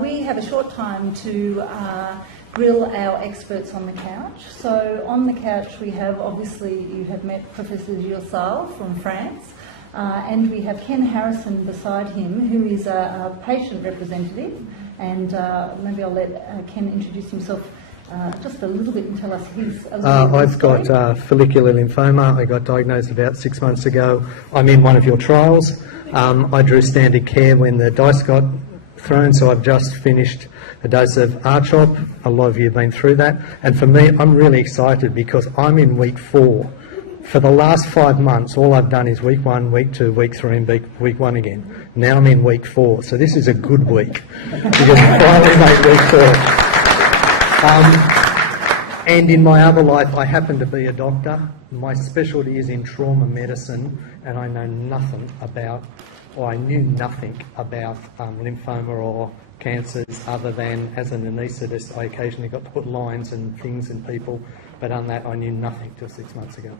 we have a short time to grill our experts on the couch. So on the couch we have, obviously you have met Professor Gilles from France, and we have Ken Harrison beside him, who is a patient representative, and maybe I'll let Ken introduce himself just a little bit and tell us his... I've got follicular lymphoma. I got diagnosed about 6 months ago. I'm in one of your trials. I drew standard care when the dice got thrown, so I've just finished a dose of R-CHOP. A lot of you have been through that. And for me, I'm really excited because I'm in week 4. For the last 5 months, all I've done is week 1, week 2, week 3, and week 1 again. Now I'm in week 4, so this is a good week because I finally made week 4. And in my other life, I happen to be a doctor. My specialty is in trauma medicine, and I know nothing about, or I knew nothing about lymphoma or cancers other than as an anaesthetist, I occasionally got to put lines and things in people, but on that I knew nothing till 6 months ago.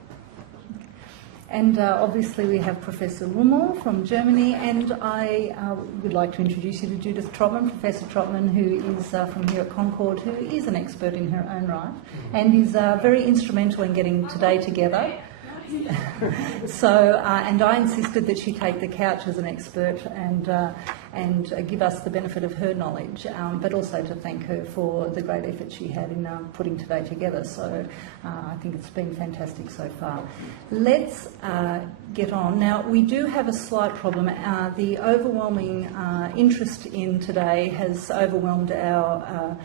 And obviously we have Professor Rummel from Germany, and I would like to introduce you to Judith Trotman, Professor Trotman, who is from here at Concord, who is an expert in her own right, and is very instrumental in getting today together. So, and I insisted that she take the couch as an expert and give us the benefit of her knowledge, but also to thank her for the great effort she had in putting today together. So I think it's been fantastic so far. Let's get on. Now, we do have a slight problem. The overwhelming interest in today has overwhelmed our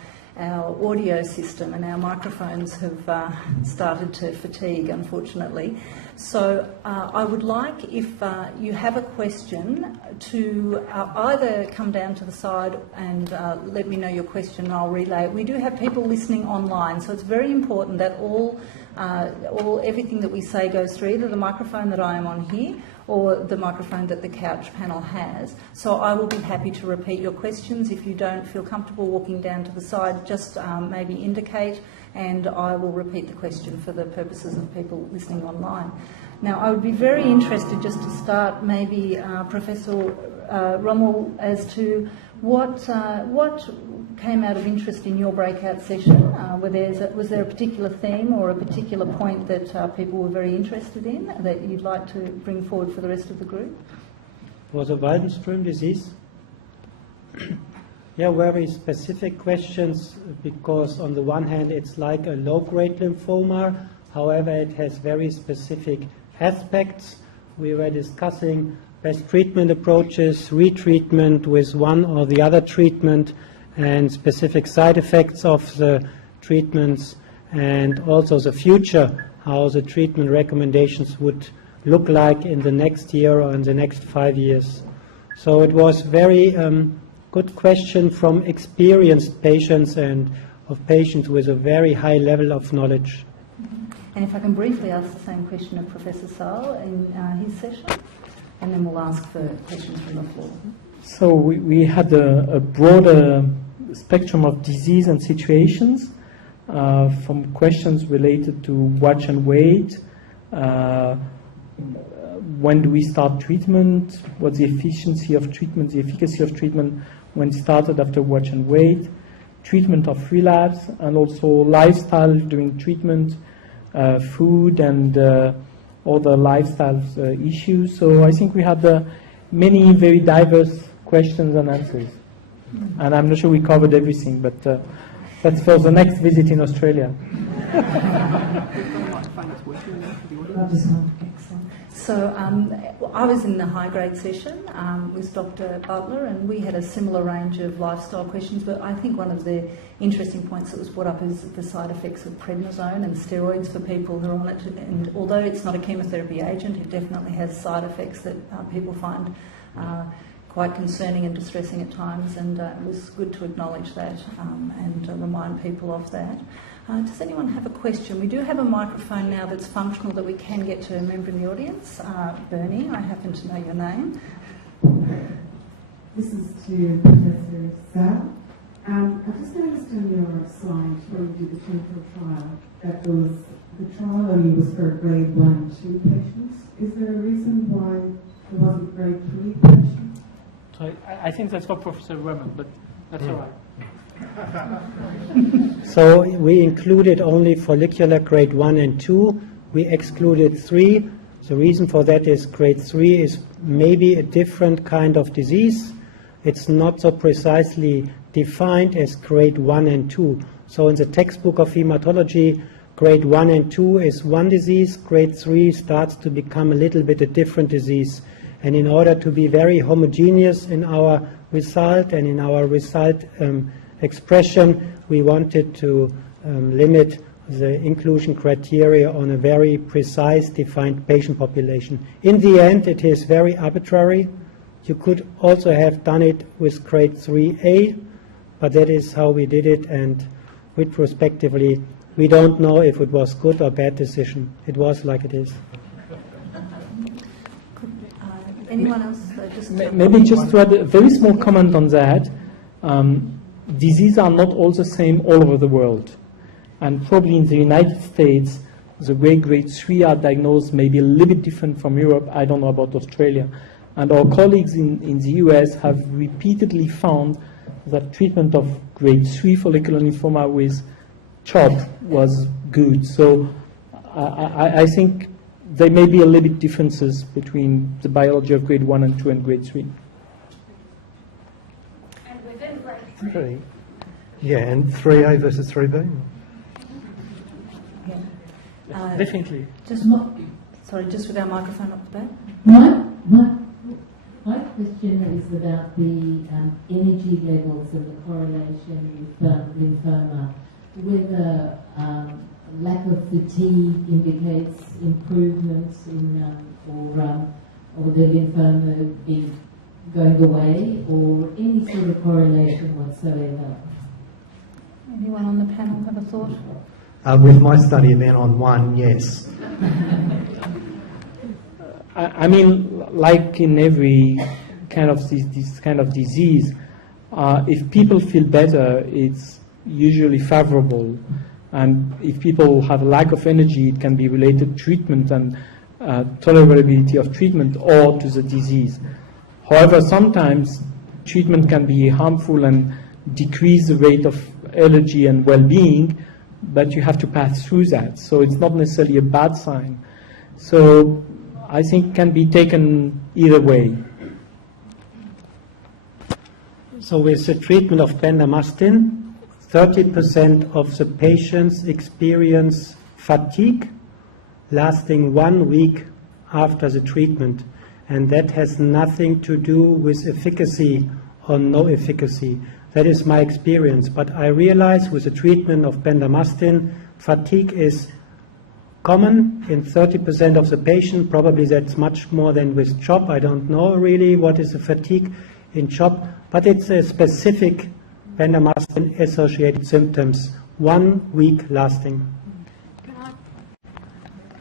audio system, and our microphones have started to fatigue, unfortunately. So I would like, if you have a question, to either come down to the side and let me know your question and I'll relay it. We do have people listening online, so it's very important that everything that we say goes through either the microphone that I am on here or the microphone that the couch panel has. So I will be happy to repeat your questions. If you don't feel comfortable walking down to the side, just maybe indicate, and I will repeat the question for the purposes of people listening online. Now, I would be very interested, just to start, maybe Professor Rummel, as to what came out of interest in your breakout session. Was there a particular theme or a particular point that people were very interested in that you'd like to bring forward for the rest of the group? Was a Waldenström disease? Yeah, very specific questions, because on the one hand it's like a low-grade lymphoma, however it has very specific aspects. We were discussing best treatment approaches, retreatment with one or the other treatment, and specific side effects of the treatments, and also the future, how the treatment recommendations would look like in the next year or in the next 5 years. So it was very good question from experienced patients and of patients with a very high level of knowledge. And if I can briefly ask the same question of Professor Salles in his session, and then we'll ask for questions from the floor. So we had a broader spectrum of disease and situations, from questions related to watch and wait, when do we start treatment, what's the efficiency of treatment, the efficacy of treatment when started after watch and wait, treatment of relapse, and also lifestyle during treatment, food and other lifestyle issues. So I think we had many very diverse questions and answers. And I'm not sure we covered everything, but that's for the next visit in Australia. So I was in the high-grade session with Dr. Butler, and we had a similar range of lifestyle questions, but I think one of the interesting points that was brought up is the side effects of prednisone and steroids for people who are on it. And although it's not a chemotherapy agent, it definitely has side effects that people find quite concerning and distressing at times, and it was good to acknowledge that and remind people of that. Does anyone have a question? We do have a microphone now that's functional that we can get to a member in the audience. Bernie, I happen to know your name. This is to Professor Salles. I just noticed on your slide where you did the clinical trial that the trial only was for grade 1 and 2 patients. Is there a reason why there wasn't grade 3 patients? I think that's for Professor Rummel, but That's all right. So we included only follicular grade 1 and 2. We excluded 3. The reason for that is grade 3 is maybe a different kind of disease. It's not so precisely defined as grade 1 and 2. So in the textbook of hematology, grade 1 and 2 is one disease. Grade 3 starts to become a little bit a different disease. And in order to be very homogeneous in our result and in our result expression, we wanted to limit the inclusion criteria on a very precise defined patient population. In the end, it is very arbitrary. You could also have done it with grade 3A, but that is how we did it, and retrospectively, we don't know if it was good or bad decision. It was like it is. Anyone else? Maybe just to add a very small comment on that. Diseases are not all the same all over the world. And probably in the United States, the way grade 3 are diagnosed may be a little bit different from Europe. I don't know about Australia. And our colleagues in the US have repeatedly found that treatment of grade 3 follicular lymphoma with CHOP was good. So I think there may be a little bit differences between the biology of grade 1 and 2 and grade 3. And within grade 3. Yeah, and 3A versus 3B. Definitely. Just with our microphone up there. My question is about the energy levels and the correlation with lymphoma. Whether lack of fatigue indicates improvements in or the lymphoma be going away, or any sort of correlation whatsoever. Anyone on the panel have a thought? With my study of N on 1, yes. I mean, like in every kind of this kind of disease, if people feel better, it's usually favorable. And if people have a lack of energy, it can be related to treatment and tolerability of treatment or to the disease. However, sometimes treatment can be harmful and decrease the rate of energy and well-being, but you have to pass through that. So it's not necessarily a bad sign. So I think it can be taken either way. So with the treatment of bendamustine, 30% of the patients experience fatigue lasting 1 week after the treatment. And that has nothing to do with efficacy or no efficacy. That is my experience. But I realize with the treatment of bendamustine, fatigue is common in 30% of the patient. Probably that's much more than with CHOP. I don't know really what is the fatigue in CHOP, but it's a specific bendamustine-associated symptoms, 1 week lasting.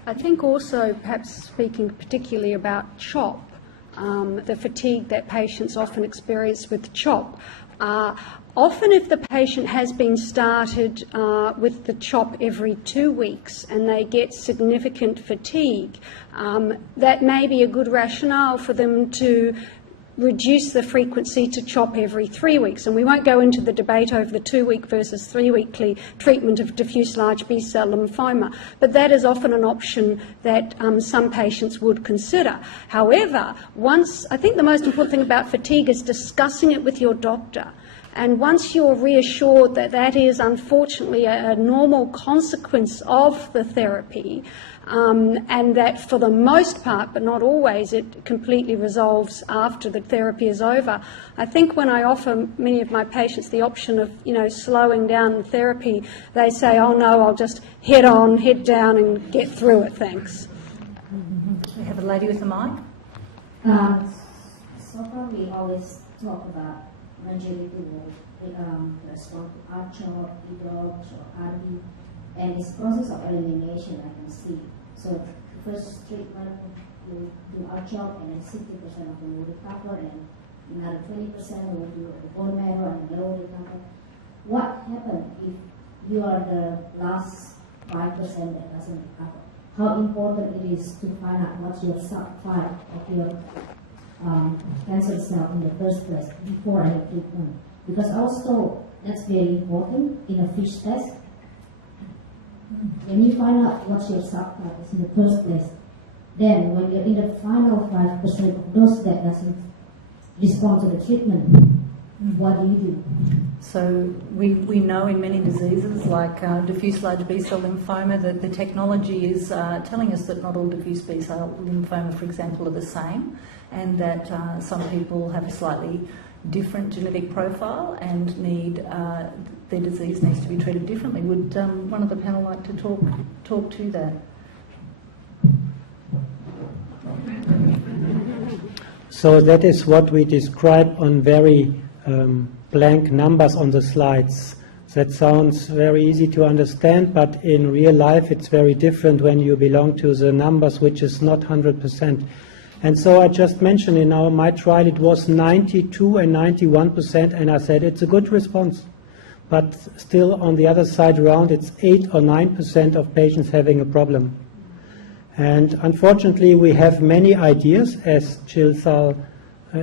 I think also, perhaps speaking particularly about CHOP, the fatigue that patients often experience with CHOP. Often if the patient has been started with the CHOP every 2 weeks and they get significant fatigue, that may be a good rationale for them to reduce the frequency to CHOP every 3 weeks. And we won't go into the debate over the 2-week versus 3-weekly treatment of diffuse large B-cell lymphoma, but that is often an option that some patients would consider. However, I think the most important thing about fatigue is discussing it with your doctor. And once you're reassured that that is unfortunately a normal consequence of the therapy, and that for the most part, but not always, it completely resolves after the therapy is over. I think when I offer many of my patients the option of, slowing down the therapy, they say, oh no, I'll just head down and get through it, thanks. We have a lady with a mic. So far we always talk about longevity respond to R-CHOP, EDOX, or RB, and its process of elimination I can see. So first treatment, you do R-CHOP, and then 60% of them will recover, and another 20% will do the bone marrow and low recover. What happens if you are the last 5% that doesn't recover? How important it is to find out what's your sub-5 of your cancer cell in the first place before any treatment. Because also, that's very important in a fish test. When you find out what your subtype is in the first place, then when you're in the final 5% of those that doesn't respond to the treatment, what do you do? So we know in many diseases like diffuse large B-cell lymphoma that the technology is telling us that not all diffuse B-cell lymphoma, for example, are the same, and that some people have a slightly different genetic profile and their disease needs to be treated differently. Would one of the panel like to talk to that? So that is what we describe on very blank numbers on the slides. That sounds very easy to understand, but in real life it's very different when you belong to the numbers, which is not 100%. And so I just mentioned in my trial it was 92 and 91%, and I said it's a good response. But still on the other side around it's 8 or 9% of patients having a problem. And unfortunately we have many ideas, as Gilles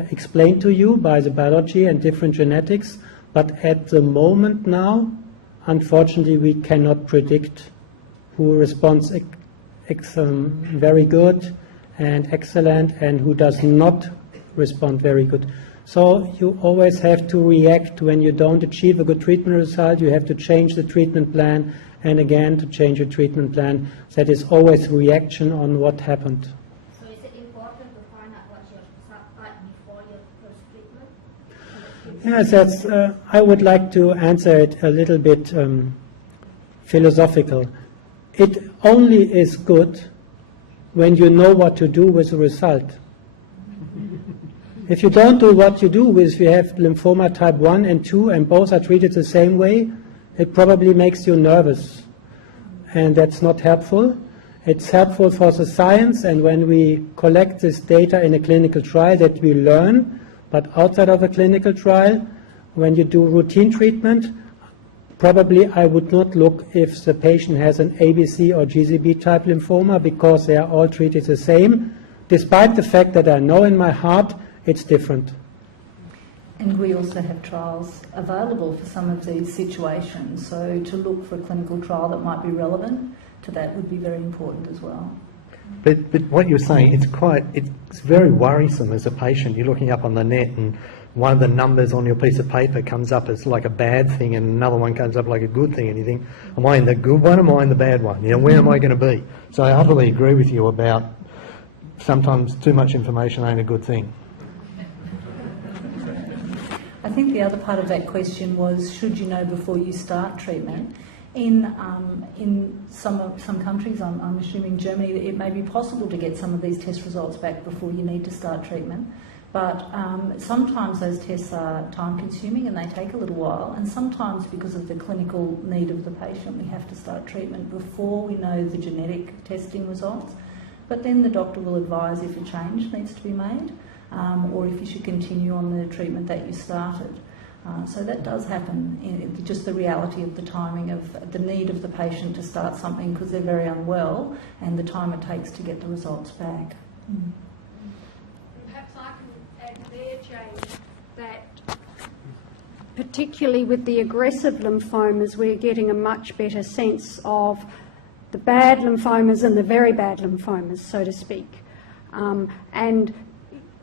explained to you, by the biology and different genetics, but at the moment now, unfortunately we cannot predict who responds very good and excellent and who does not respond very good. So you always have to react when you don't achieve a good treatment result. You have to change the treatment plan, and again to change your treatment plan. That is always reaction on what happened. So is it important to find out what's your subtype before your first treatment? Yes, that's, I would like to answer it a little bit philosophical. It only is good when you know what to do with the result. If you don't do what you do with, if you have lymphoma type 1 and 2 and both are treated the same way, it probably makes you nervous. And that's not helpful. It's helpful for the science, and when we collect this data in a clinical trial that we learn, but outside of a clinical trial, when you do routine treatment, probably I would not look if the patient has an ABC or GCB type lymphoma, because they are all treated the same, despite the fact that I know in my heart it's different. And we also have trials available for some of these situations, so to look for a clinical trial that might be relevant to that would be very important as well. But what you're saying, it's very worrisome as a patient. You're looking up on the net and one of the numbers on your piece of paper comes up as like a bad thing and another one comes up like a good thing, and you think, am I in the good one, am I in the bad one? You know, where am I going to be? So I utterly agree with you about sometimes too much information ain't a good thing. I think the other part of that question was, should you know before you start treatment? In some countries, I'm assuming Germany, it may be possible to get some of these test results back before you need to start treatment. But sometimes those tests are time-consuming and they take a little while, and sometimes because of the clinical need of the patient, we have to start treatment before we know the genetic testing results. But then the doctor will advise if a change needs to be made, or if you should continue on the treatment that you started. So that does happen, just the reality of the timing of the need of the patient to start something because they're very unwell, and the time it takes to get the results back. Perhaps I can add there, Jane, that particularly with the aggressive lymphomas, we're getting a much better sense of the bad lymphomas and the very bad lymphomas, so to speak. And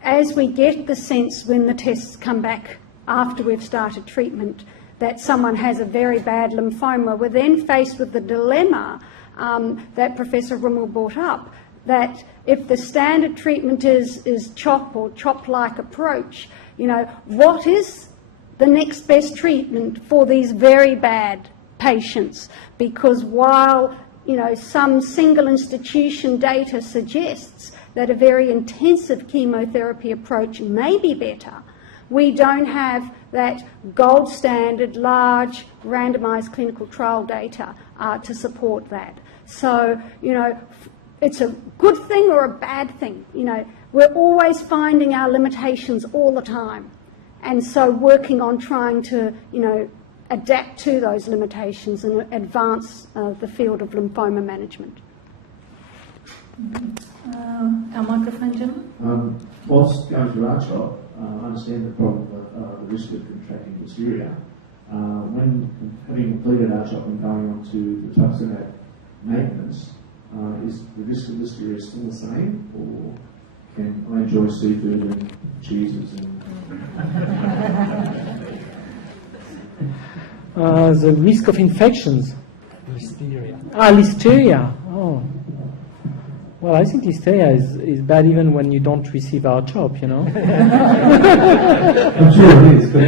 as we get the sense when the tests come back after we've started treatment that someone has a very bad lymphoma, we're then faced with the dilemma that Professor Rummel brought up, that if the standard treatment is CHOP or CHOP-like approach, you know, what is the next best treatment for these very bad patients? Because while, you know, some single institution data suggests that a very intensive chemotherapy approach may be better, we don't have that gold standard, large, randomised clinical trial data to support that. So, you know, it's a good thing or a bad thing. You know, we're always finding our limitations all the time. And so working on trying to, you know, adapt to those limitations and advance the field of lymphoma management. Our microphone, gentlemen. Whilst going through our trial, I understand the problem of the risk of contracting hysteria. When having completed R-CHOP and going on to rituximab maintenance, is the risk of hysteria still the same, or can I enjoy seafood and cheeses? The risk of infections. Listeria. Listeria. Oh. Well, I think listeria is bad even when you don't receive R-CHOP, you know. I'm sure it is, but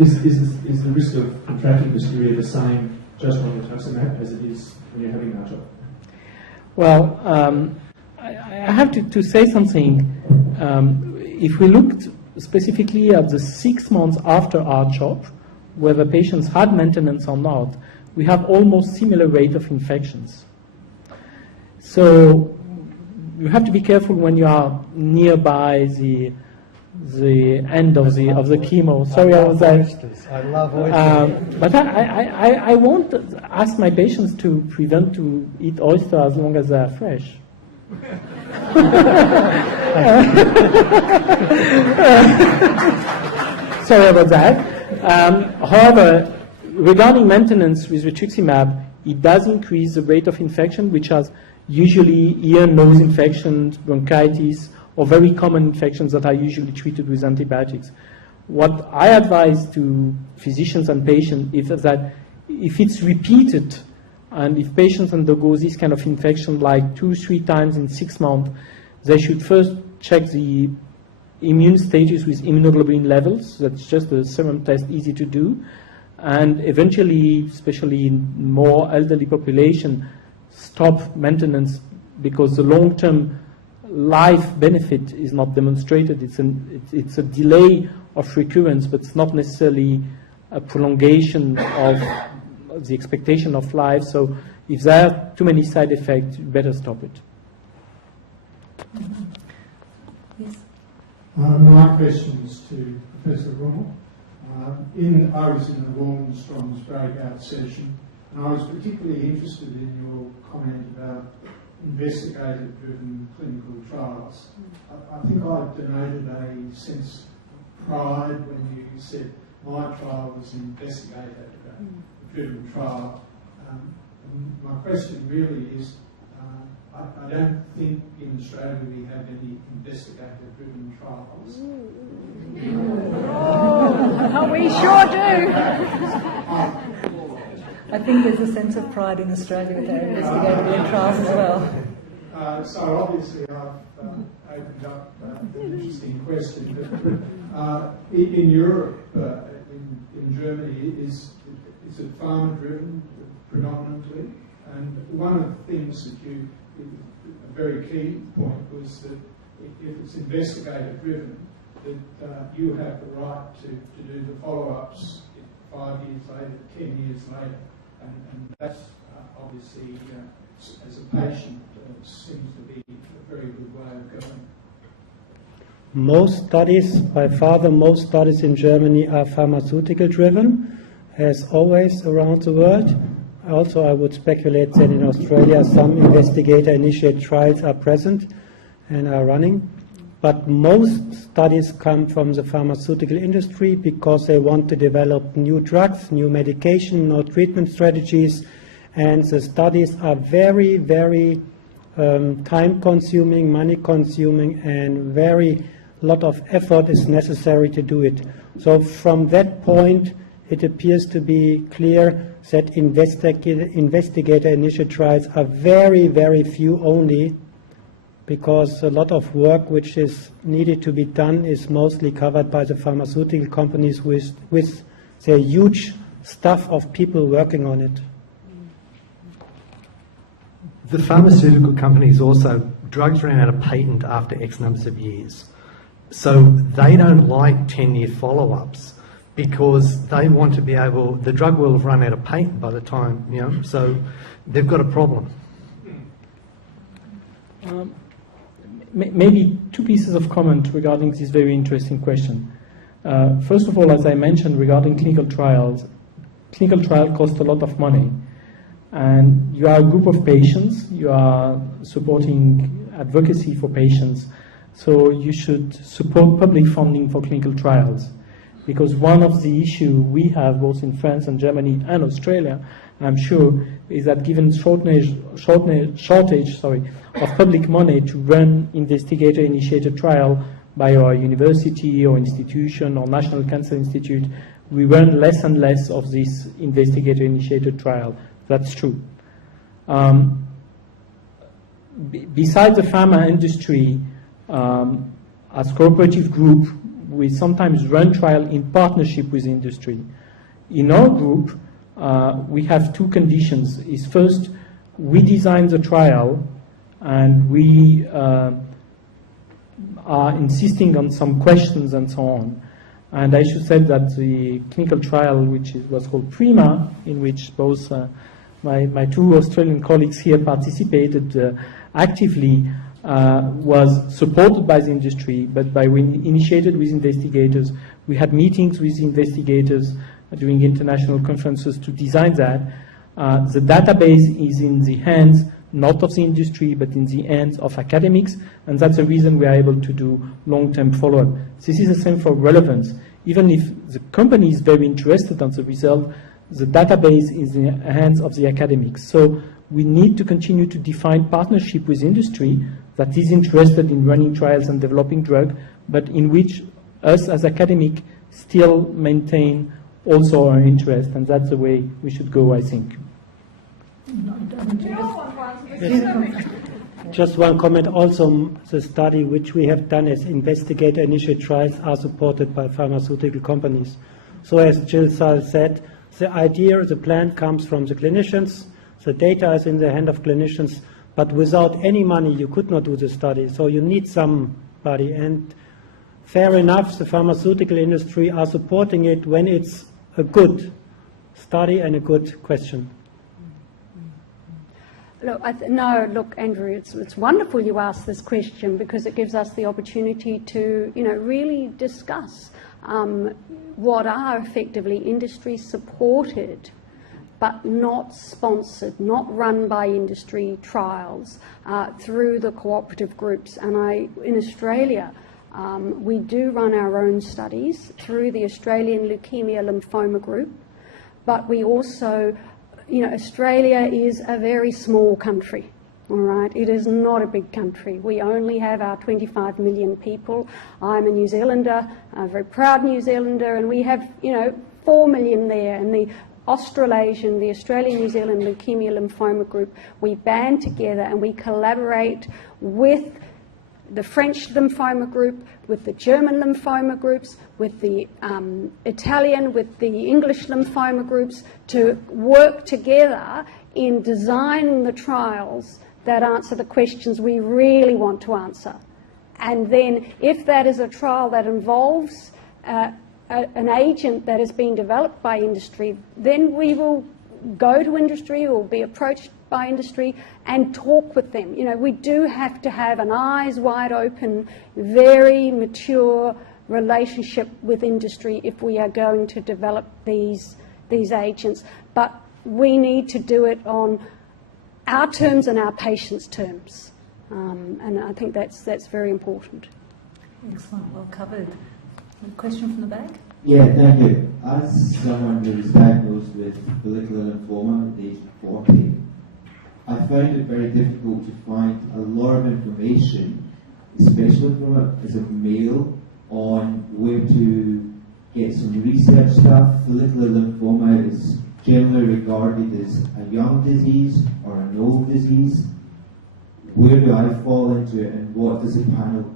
is the risk of contracting listeria the same just on rituximab as it is when you're having R-CHOP? Well, I have to say something. If we looked specifically at the 6 months after R-CHOP, whether patients had maintenance or not, we have almost similar rate of infections. So you have to be careful when you are nearby the end of the chemo. Sorry, I was I love oysters. but I won't ask my patients to prevent to eat oyster as long as they are fresh. Sorry about that. However, regarding maintenance with rituximab, it does increase the rate of infection, which has usually ear, nose infections, bronchitis, or very common infections that are usually treated with antibiotics. What I advise to physicians and patients is that if it's repeated, and if patients undergo this kind of infection like 2-3 times in 6 months, they should first check the immune status with immunoglobulin levels. That's just a serum test, easy to do. And eventually, especially in more elderly population, stop maintenance because the long-term life benefit is not demonstrated. It's a delay of recurrence, but it's not necessarily a prolongation of the expectation of life. So if there are too many side effects, you better stop it. Yes. My question is to Professor Rummel. I was in the Warm and Strong's breakout session, and I was particularly interested in your comment about investigator-driven clinical trials. I think I denoted a sense of pride when you said my trial was an investigator-driven trial. My question really is, I don't think in Australia we have any investigator-driven trials. Oh, we sure do. I think there's a sense of pride in Australia with our investigator-led trials as well. So obviously I've opened up an interesting question. But in Europe, in Germany, is it pharma-driven predominantly? And one of the things that a very key point was that if it's investigator-driven, that you have the right to do the follow-ups 5 years later, 10 years later, and that's obviously, as a patient, seems to be a very good way of going. Most studies, by far the most studies in Germany are pharmaceutical-driven, as always around the world. Also, I would speculate that in Australia some investigator-initiated trials are present and are running. But most studies come from the pharmaceutical industry because they want to develop new drugs, new medication, new treatment strategies, and the studies are very, very time-consuming, money-consuming, and very lot of effort is necessary to do it. So from that point, it appears to be clear that investigator-initiated trials are very, very few only, because a lot of work which is needed to be done is mostly covered by the pharmaceutical companies with their huge staff of people working on it. The pharmaceutical companies also, drugs run out of patent after X numbers of years. So they don't like 10-year follow-ups because they want to be able, the drug will have run out of patent by the time, so they've got a problem. Maybe 2 pieces of comment regarding this very interesting question. First of all, as I mentioned regarding clinical trials cost a lot of money. And you are a group of patients, you are supporting advocacy for patients, So you should support public funding for clinical trials, because one of the issues we have both in France and Germany and Australia, I'm sure, is that given shortage of public money to run investigator-initiated trial by our university or institution or National Cancer Institute, we run less and less of this investigator-initiated trial. That's true. Besides the pharma industry, as cooperative group, we sometimes run trial in partnership with industry. In our group, we have two conditions. Is first, we design the trial, and we are insisting on some questions and so on. And I should say that the clinical trial, which was called PRIMA, in which both my two Australian colleagues here participated actively, was supported by the industry, but we initiated with investigators. We had meetings with investigators during international conferences to design that. The database is in the hands not of the industry, but in the hands of academics, and that's the reason we are able to do long-term follow-up. This is the same for relevance. Even if the company is very interested in the result, the database is in the hands of the academics. So we need to continue to define partnership with industry that is interested in running trials and developing drugs, but in which us as academic still maintain also our interest, and that's the way we should go, I think. Just one comment. Also, the study which we have done as investigator-initiated trials are supported by pharmaceutical companies. So as Gilles said, the idea, the plan comes from the clinicians, the data is in the hand of clinicians, but without any money you could not do the study. So you need somebody, and fair enough, the pharmaceutical industry are supporting it when it's a good study and a good question. Look, Andrew, it's wonderful you asked this question, because it gives us the opportunity to, really discuss what are effectively industry-supported but not sponsored, not run by industry trials through the cooperative groups. And in Australia, we do run our own studies through the Australian Leukemia Lymphoma Group, but we also, Australia is a very small country, all right? It is not a big country. We only have our 25 million people. I'm a New Zealander, a very proud New Zealander, and we have, 4 million there. And the Australasian, the Australian New Zealand Leukemia Lymphoma Group, we band together and we collaborate with the French lymphoma group, with the German lymphoma groups, with the Italian, with the English lymphoma groups, to work together in designing the trials that answer the questions we really want to answer. And then if that is a trial that involves an agent that is being developed by industry, then we will go to industry or be approached by industry and talk with them. We do have to have an eyes wide open, very mature relationship with industry if we are going to develop these agents. But we need to do it on our terms and our patients' terms. And I think that's very important. Excellent, well covered. A question from the back? Yeah, thank you. As someone who was diagnosed with follicular lymphoma at the age of 40, I found it very difficult to find a lot of information, especially as a male, on where to get some research stuff. Follicular lymphoma is generally regarded as a young disease or an old disease. Where do I fall into it, and what does the panel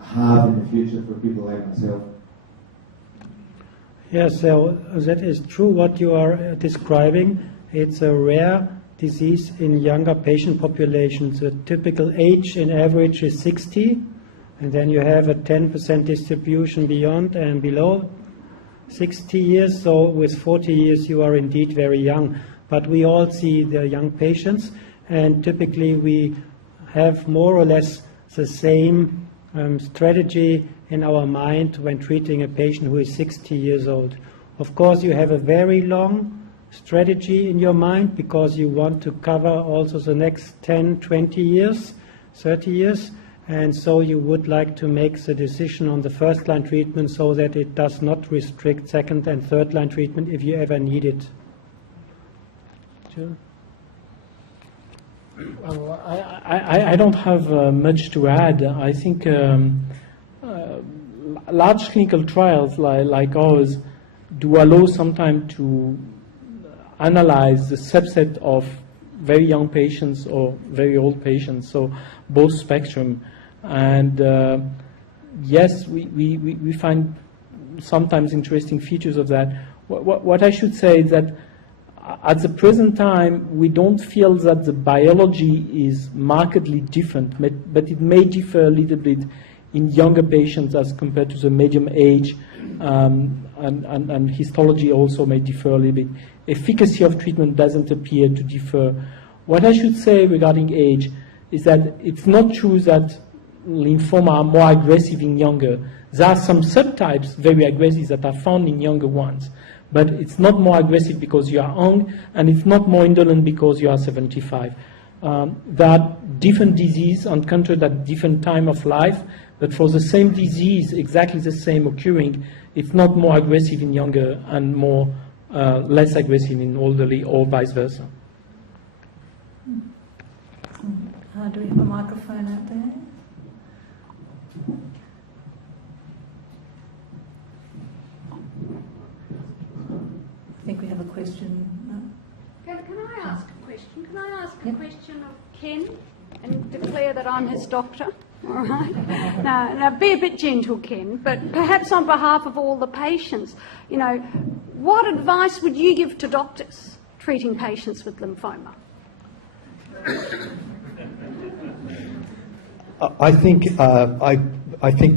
have in the future for people like myself? Yes, so that is true what you are describing. It's a rare disease in younger patient populations. The typical age in average is 60, and then you have a 10% distribution beyond and below 60 years. So with 40 years you are indeed very young. But we all see the young patients, and typically we have more or less the same strategy in our mind when treating a patient who is 60 years old. Of course, you have a very long strategy in your mind because you want to cover also the next 10, 20 years, 30 years, And so you would like to make the decision on the first-line treatment so that it does not restrict second and third-line treatment if you ever need it. Gilles? Well, I don't have much to add. I think large clinical trials like ours do allow sometimes to analyze the subset of very young patients or very old patients, so both spectrum. And yes, we find sometimes interesting features of that. What I should say is that at the present time, we don't feel that the biology is markedly different, but it may differ a little bit in younger patients as compared to the medium age, and histology also may differ a little bit. Efficacy of treatment doesn't appear to differ. What I should say regarding age is that it's not true that lymphoma are more aggressive in younger. There are some subtypes very aggressive that are found in younger ones, but it's not more aggressive because you are young, and it's not more indolent because you are 75. There are different diseases encountered at different time of life, but for the same disease, exactly the same occurring, it's not more aggressive in younger and more less aggressive in elderly, or vice versa. Do we have a microphone out there? I think we have a question. Can I ask a question? Can I ask a question of Ken and declare that I'm his doctor? All right. Now, be a bit gentle, Ken, but perhaps on behalf of all the patients, what advice would you give to doctors treating patients with lymphoma? I think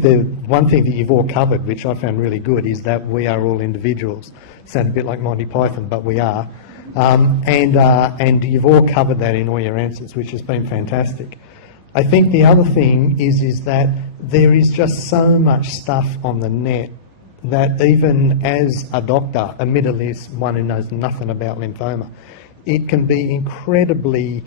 the one thing that you've all covered, which I found really good, is that we are all individuals. Sound a bit like Monty Python, but we are. And you've all covered that in all your answers, which has been fantastic. I think the other thing is that there is just so much stuff on the net that even as a doctor, admittedly as one who knows nothing about lymphoma, it can be incredibly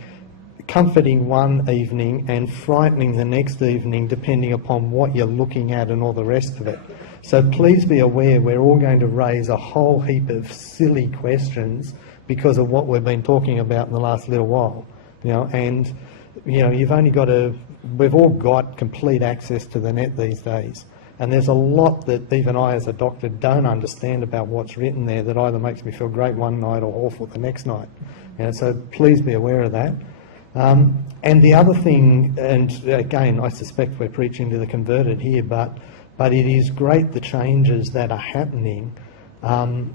comforting one evening and frightening the next evening, depending upon what you're looking at and all the rest of it. So please be aware we're all going to raise a whole heap of silly questions because of what we've been talking about in the last little while. And you've only got we've all got complete access to the net these days. And there's a lot that even I as a doctor don't understand about what's written there that either makes me feel great one night or awful the next night. So please be aware of that. And the other thing, and again, I suspect we're preaching to the converted here, but it is great the changes that are happening, and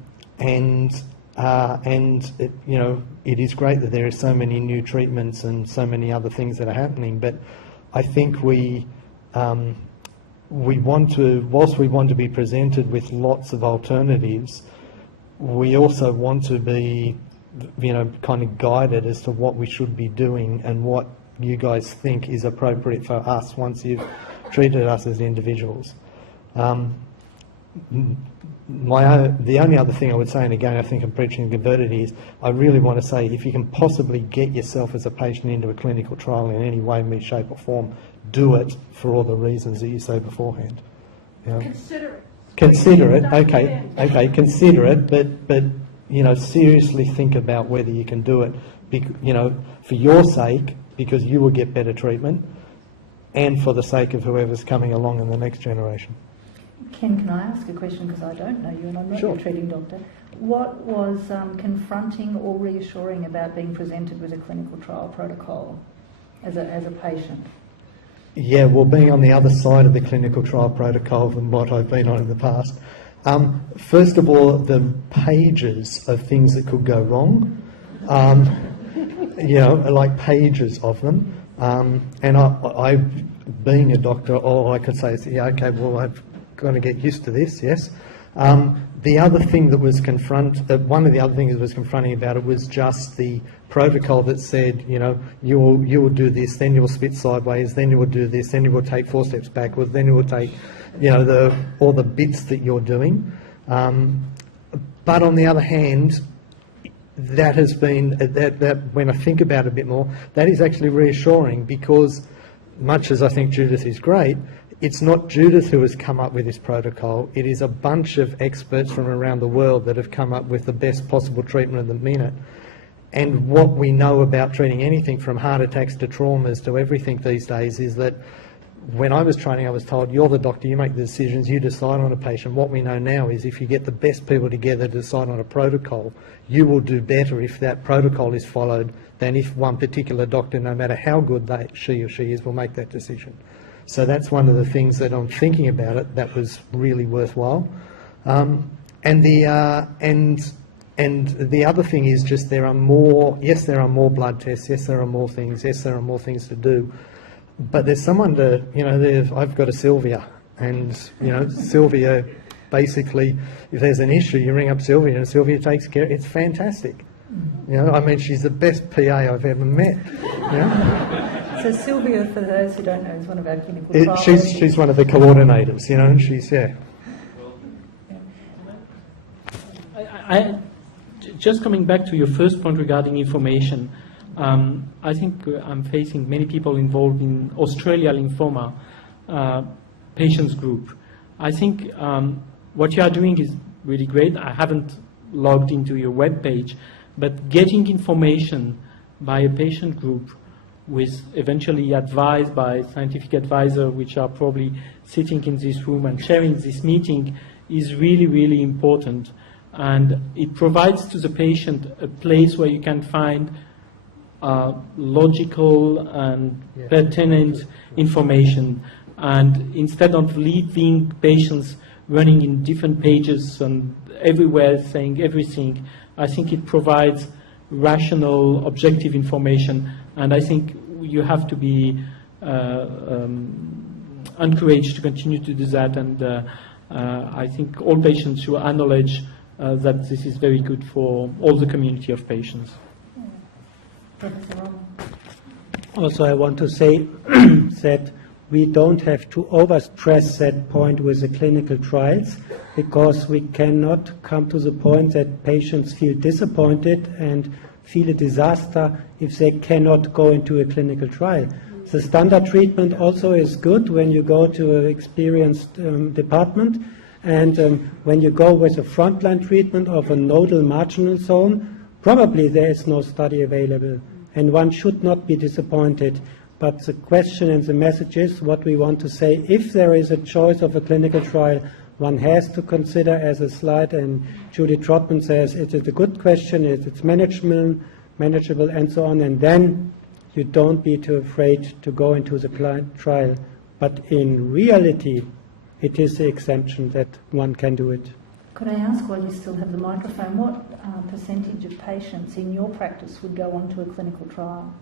it is great that there are so many new treatments and so many other things that are happening. But I think we want to be presented with lots of alternatives, we also want to be kind of guided as to what we should be doing and what you guys think is appropriate for us once you've treated us as individuals. The only other thing I would say, and again I think I'm preaching converted, is I really want to say if you can possibly get yourself as a patient into a clinical trial in any way, shape or form, do it for all the reasons that you say beforehand. Consider it. Consider it, okay, consider it, but seriously think about whether you can do it, for your sake, because you will get better treatment, and for the sake of whoever's coming along in the next generation. Ken, can I ask a question, because I don't know you and I'm not your treating doctor? What was confronting or reassuring about being presented with a clinical trial protocol as a patient? Yeah, well, being on the other side of the clinical trial protocol than what I've been on in the past. First of all, the pages of things that could go wrong, like pages of them. And I, being a doctor, all I could say is, yeah, okay, well, I've got to get used to this, yes. The other thing that was one of the other things that was confronting about it was just the protocol that said, you will do this, then you will spit sideways, then you will do this, then you will take 4 steps backwards, then you will take, all the bits that you're doing. But on the other hand, that has been, that when I think about it a bit more, that is actually reassuring, because much as I think Judith is great, it's not Judith who has come up with this protocol. It is a bunch of experts from around the world that have come up with the best possible treatment of the minute. And what we know about treating anything from heart attacks to traumas to everything these days is that when I was training, I was told, you're the doctor, you make the decisions, you decide on a patient. What we know now is if you get the best people together to decide on a protocol, you will do better if that protocol is followed than if one particular doctor, no matter how good she or she is, will make that decision. So that's one of the things that I'm thinking about it that was really worthwhile. And the other thing is just there are more blood tests, yes, there are more things, yes, there are more things to do. But there's someone to, I've got a Sylvia, and, Sylvia, basically, if there's an issue, you ring up Sylvia, and Sylvia takes care. It's fantastic. She's the best PA I've ever met. So Sylvia, for those who don't know, is one of our clinical trials. She's one of the coordinators, and she's, Just coming back to your first point regarding information, I think I'm facing many people involved in Australia lymphoma patients group. I think what you are doing is really great. I haven't logged into your webpage, but getting information by a patient group with eventually advised by scientific advisor, which are probably sitting in this room and sharing this meeting, is really, really important. And it provides to the patient a place where you can find logical and pertinent information. And instead of leaving patients running in different pages and everywhere saying everything, I think it provides rational, objective information. And I think you have to be encouraged to continue to do that. And I think all patients should acknowledge that this is very good for all the community of patients. Also, I want to say that we don't have to overstress that point with the clinical trials, because we cannot come to the point that patients feel disappointed and feel a disaster if they cannot go into a clinical trial. The standard treatment also is good when you go to an experienced department, and when you go with a frontline treatment of a nodal marginal zone, probably there is no study available, and one should not be disappointed. But the question and the message is what we want to say. If there is a choice of a clinical trial, one has to consider, as a slide and Judith Trotman says, it is a good question, it's manageable, and so on, and then you don't be too afraid to go into the trial. But in reality, it is the exemption that one can do it. Could I ask, while you still have the microphone, what percentage of patients in your practice would go on to a clinical trial?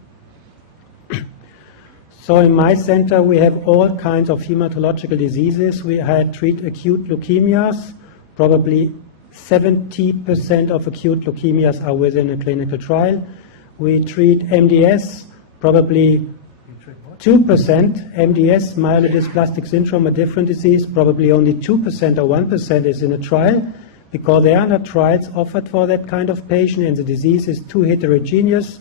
So in my center, we have all kinds of hematological diseases. We treat acute leukemias. Probably 70% of acute leukemias are within a clinical trial. We treat MDS, probably 2%. MDS, myelodysplastic syndrome, a different disease, probably only 2% or 1% is in a trial, because there are no trials offered for that kind of patient, and the disease is too heterogeneous.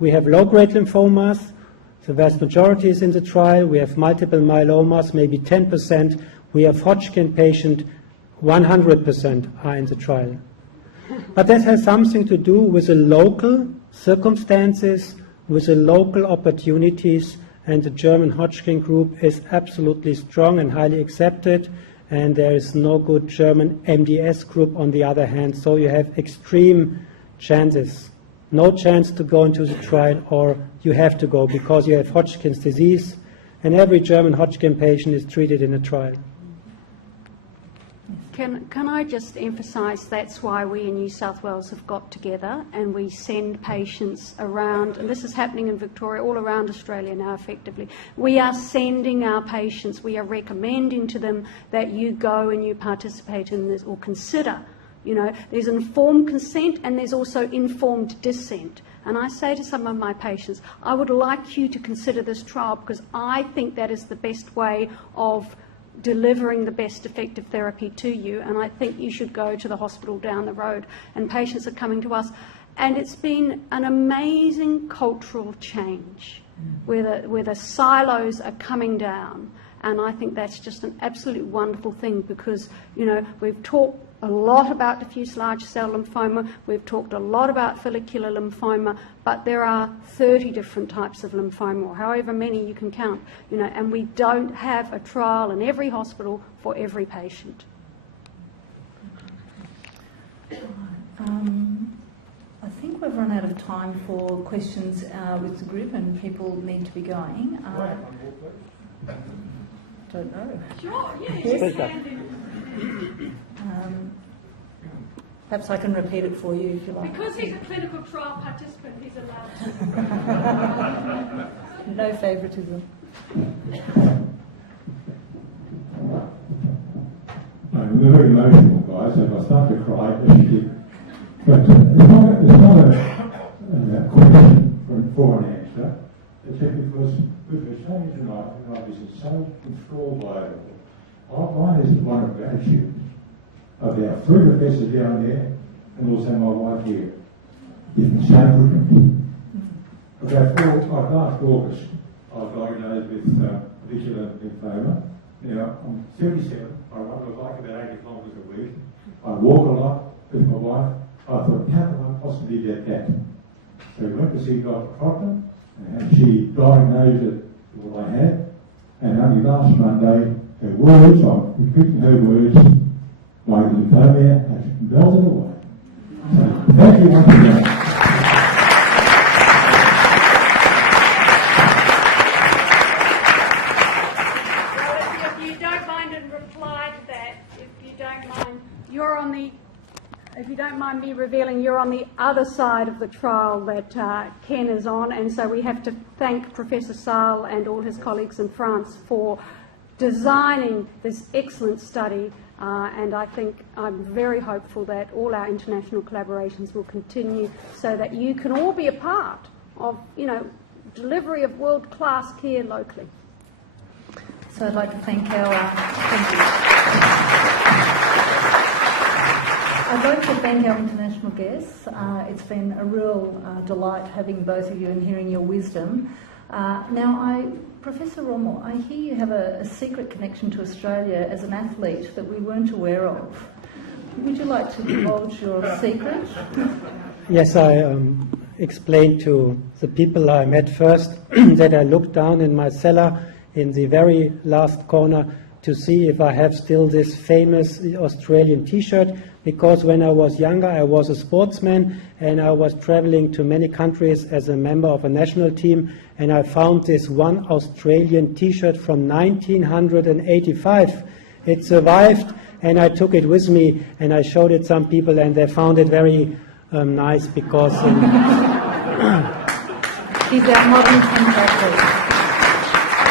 We have low-grade lymphomas. The vast majority is in the trial. We have multiple myelomas, maybe 10%. We have Hodgkin patient, 100% are in the trial. But that has something to do with the local circumstances, with the local opportunities, and the German Hodgkin group is absolutely strong and highly accepted, and there is no good German MDS group on the other hand, so you have extreme chances. No chance to go into the trial, or you have to go because you have Hodgkin's disease, and every German Hodgkin patient is treated in a trial. Can I just emphasise that's why we in New South Wales have got together and we send patients around, and this is happening in Victoria, all around Australia now effectively. We are sending our patients, we are recommending to them that you go and you participate in this or consider. There's informed consent and there's also informed dissent. And I say to some of my patients, I would like you to consider this trial because I think that is the best way of delivering the best effective therapy to you, and I think you should go to the hospital down the road. And patients are coming to us, and it's been an amazing cultural change where the silos are coming down, and I think that's just an absolutely wonderful thing, because, you know, we've talked a lot about diffuse large cell lymphoma, we've talked a lot about follicular lymphoma, but there are 30 different types of lymphoma, or however many you can count, you know, and we don't have a trial in every hospital for every patient. I think we've run out of time for questions with the group, and people need to be going. Don't know. Sure, yeah. Yes. Perhaps I can repeat it for you if you like. Because he's a clinical trial participant, he's allowed to. No favouritism. I'm very emotional, guys, and I start to cry. But it's not a question for an answer. It's because with the change in life, is so enthralled by it all. Mine is one of gratitude of our three professors down there, and also my wife here. It's been so good. Last August, I was diagnosed with follicular lymphoma. Now, I'm 37, I run like about 80 kilometres a week. I walk a lot with my wife. I thought, how can I possibly get that? So we went to see Dr. Trotman, and she diagnosed it what I had, and only last Monday, her words, I'm repeating her words, my lymphoma has melted away. So thank you once again. If you don't mind and reply to that, if you don't mind, if you don't mind me revealing, you're on the other side of the trial that Ken is on, and so we have to thank Professor Salles and all his colleagues in France for designing this excellent study, and I think I'm very hopeful that all our international collaborations will continue so that you can all be a part of, you know, delivery of world-class care locally. So I'd like to thank I'd like to thank our international guests. It's been a real delight having both of you and hearing your wisdom. Professor Rummel, I hear you have a secret connection to Australia as an athlete that we weren't aware of. Would you like to divulge your secret? Yes, I explained to the people I met first that I looked down in my cellar in the very last corner to see if I have still this famous Australian T-shirt, because when I was younger I was a sportsman and I was traveling to many countries as a member of a national team, and I found this one Australian T-shirt from 1985. It survived, and I took it with me and I showed it some people, and they found it very nice because He's our modern contemporary.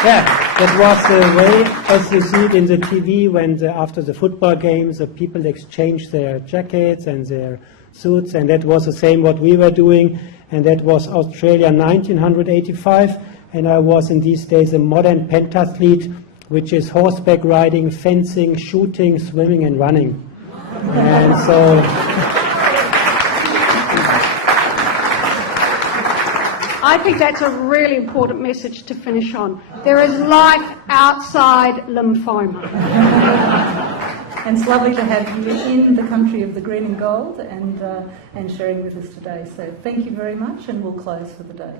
Yeah, that was the way, as you see it in the TV, when after the football games, the people exchange their jackets and their suits, and that was the same what we were doing, and that was Australia 1985, and I was in these days a modern pentathlete, which is horseback riding, fencing, shooting, swimming, and running. And so I think that's a really important message to finish on. There is life outside lymphoma. And it's lovely to have you in the country of the green and gold and sharing with us today. So thank you very much, and we'll close for the day.